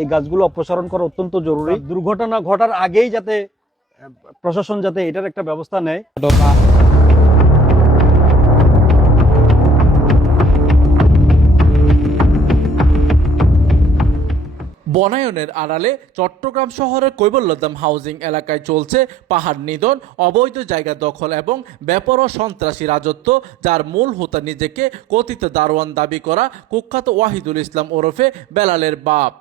এই গাছগুলো অপসারণ করা অত্যন্ত জরুরি। দুর্ঘটনা ঘটার আগেই যাতে প্রশাসন যাতে এটার একটা ব্যবস্থা নেয়। বনায়নের আড়ালে চট্টগ্রাম শহরের কৈবল্যধাম হাউজিং এলাকায় চলছে পাহাড় নিধন, অবৈধ জায়গা দখল এবং বেপরোয়া সন্ত্রাসী রাজত্ব, যার মূল হোতা নিজেকে কথিত দারোয়ান দাবি করা কুখ্যাত ওয়াহিদুল ইসলাম ওরফে বেলালের বাপ।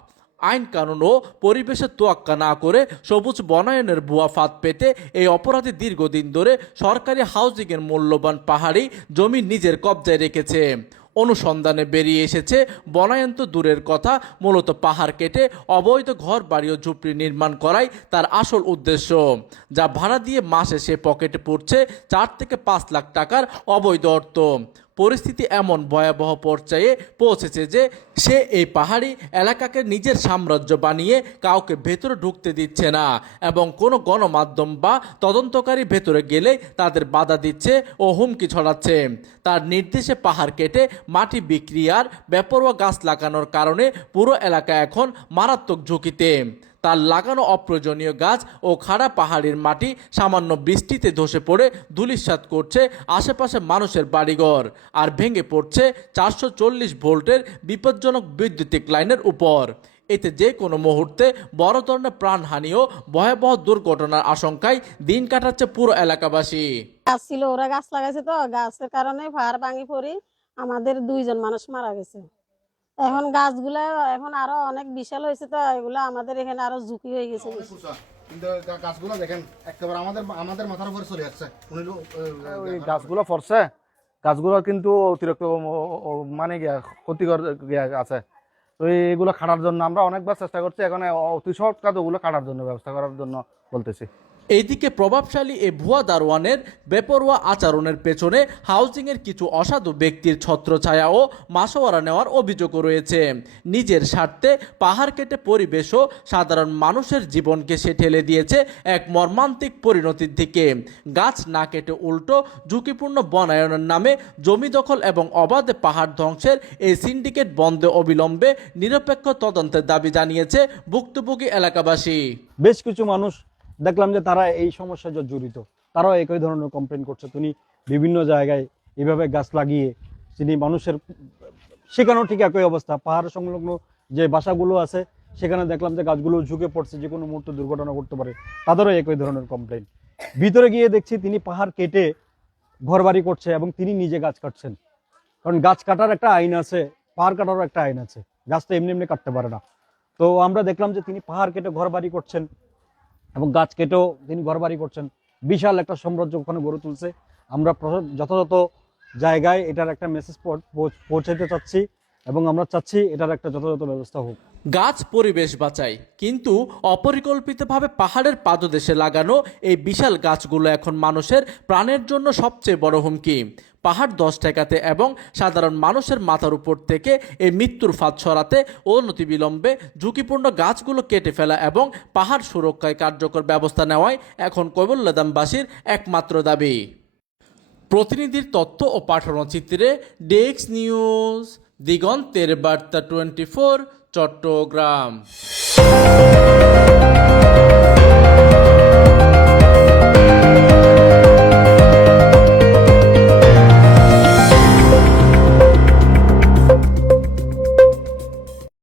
আইন কানুন ও পরিবেশের তোয়াক্কা না করে সবুজ বনায়নের ভুয়া ফাঁদ পেতে এই অপরাধী দীর্ঘদিন ধরে সরকারি হাউজিংয়ের মূল্যবান পাহাড়ি জমি নিজের কবজায় রেখেছে। অনুসন্ধানে বেরিয়ে এসেছে বনায়ন তো দূরের কথা, মূলত পাহাড় কেটে অবৈধ ঘর বাড়ি ও ঝুপড়ি নির্মাণ করাই তার আসল উদ্দেশ্য, যা ভাড়া দিয়ে মাসে সে পকেটে পড়ছে 4 থেকে 5 লাখ টাকার অবৈধ অর্থ। পরিস্থিতি এমন ভয়াবহ পর্যায়ে পৌঁছেছে যে সে এই পাহাড়ি এলাকাকে নিজের সাম্রাজ্য বানিয়ে কাউকে ভেতরে ঢুকতে দিচ্ছে না এবং কোনো গণমাধ্যম বা তদন্তকারী ভেতরে গেলে তাদের বাধা দিচ্ছে ও হুমকি ছড়াচ্ছে। তার নির্দেশে পাহাড় কেটে মাটি বিক্রি আর বেপরোয়া গাছ লাগানোর কারণে পুরো এলাকা এখন মারাত্মক ঝুঁকিতে। তার লাগানো অপ্রয়োজনীয় গাছ ও খাড়া পাহাড়ির মাটি সামান্য বৃষ্টিতে ধসে পড়ে ধূলিসাৎ করছে আশেপাশে মানুষের বাড়িঘর আর ভেঙে পড়ছে 440 ভোল্টের বিপজ্জনক বৈদ্যুতিক লাইনের উপর। এতে যে কোনো মুহূর্তে বড় ধরনের প্রাণহানি ও ভয়াবহ দুর্ঘটনার আশঙ্কায় দিন কাটাচ্ছে পুরো এলাকাবাসী। গাছ ছিল, ওরা গাছ লাগাইছে, তো গাছের কারণে পাহাড় ভাঙি পড়ে আমাদের 2 জন মানুষ মারা গেছে। এখন গাছগুলা এখন আরো অনেক বিশাল হয়েছে, তো এগুলা আমাদের এখানে আরো ঝুঁকি হয়ে গেছে। কিন্তু গাছগুলো দেখেন একেবারে আমাদের মাথার উপরে চলে যাচ্ছে। ওই গাছগুলো পড়ছে, গাছগুলো কিন্তু অতিরিক্ত মানে ক্ষতিকর আছে। তো এইগুলো কাটার জন্য আমরা অনেকবার চেষ্টা করছি, এখন অতি শর্টকাট ওগুলো কাটার জন্য ব্যবস্থা করার জন্য বলতেছি। এইদিকে প্রভাবশালী এই ভুয়া দারোয়ানের বেপরোয়া আচরণের পেছনে হাউজিংয়ের কিছু অসাধু ব্যক্তির ছত্রছায়া ও মাসোয়ারা নেওয়ার অভিযোগও রয়েছে। নিজের স্বার্থে পাহাড় কেটে পরিবেশ ও সাধারণ মানুষের জীবনকে সে ঠেলে দিয়েছে এক মর্মান্তিক পরিণতির দিকে। গাছ না কেটে উল্টো ঝুঁকিপূর্ণ বনায়নের নামে জমি দখল এবং অবাধে পাহাড় ধ্বংসের এই সিন্ডিকেট বন্ধে অবিলম্বে নিরপেক্ষ তদন্তের দাবি জানিয়েছে ভুক্তভোগী এলাকাবাসী। বেশ কিছু মানুষ দেখলাম যে তারা এই সমস্যায় জড়িত, তারাও একই ধরনের কমপ্লেন করছে। তিনি বিভিন্ন জায়গায় এভাবে গাছ লাগিয়ে তিনি মানুষের, সেখানেও ঠিক একই অবস্থা। পাহাড় সংলগ্ন যে বাসাগুলো আছে সেখানে দেখলাম যে গাছগুলো ঝুঁকে পড়ছে, যে কোনো মুহূর্তে দুর্ঘটনা ঘটতে পারে, তাদেরও একই ধরনের কমপ্লেন। ভিতরে গিয়ে দেখছি তিনি পাহাড় কেটে ঘর বাড়ি করছে এবং তিনি নিজে গাছ কাটছেন। কারণ গাছ কাটার একটা আইন আছে, পাহাড় কাটারও একটা আইন আছে, গাছ তো এমনি এমনি কাটতে পারে না। তো আমরা দেখলাম যে তিনি পাহাড় কেটে ঘর বাড়ি করছেন এবং গাছ কেটেও তিনি ঘর বাড়ি করছেন। বিশাল একটা সাম্রাজ্য ওখানে গড়ে তুলছে। আমরা যথাযথ জায়গায় এটার একটা মেসেজ পৌঁছাতে চাচ্ছি এবং আমরা চাচ্ছি এটার একটা যথাযথ ব্যবস্থা হোক। গাছ পরিবেশ বাঁচায়, কিন্তু অপরিকল্পিতভাবে পাহাড়ের পাদদেশে লাগানো এই বিশাল গাছগুলো এখন মানুষের প্রাণের জন্য সবচেয়ে বড় হুমকি। পাহাড় ধস ঠেকাতে এবং সাধারণ মানুষের মাথার উপর থেকে এই মৃত্যুর ফাঁদ সরাতে অনতিবিলম্বে ঝুঁকিপূর্ণ গাছগুলো কেটে ফেলা এবং পাহাড় সুরক্ষায় কার্যকর ব্যবস্থা নেওয়াই এখন কৈবল্যধামবাসীর একমাত্র দাবি। প্রতিনিধির তথ্য ও পাঠানো চিত্রে ডেস্ক নিউজ, দিগন্তের বার্তা 24, চট্টগ্রাম।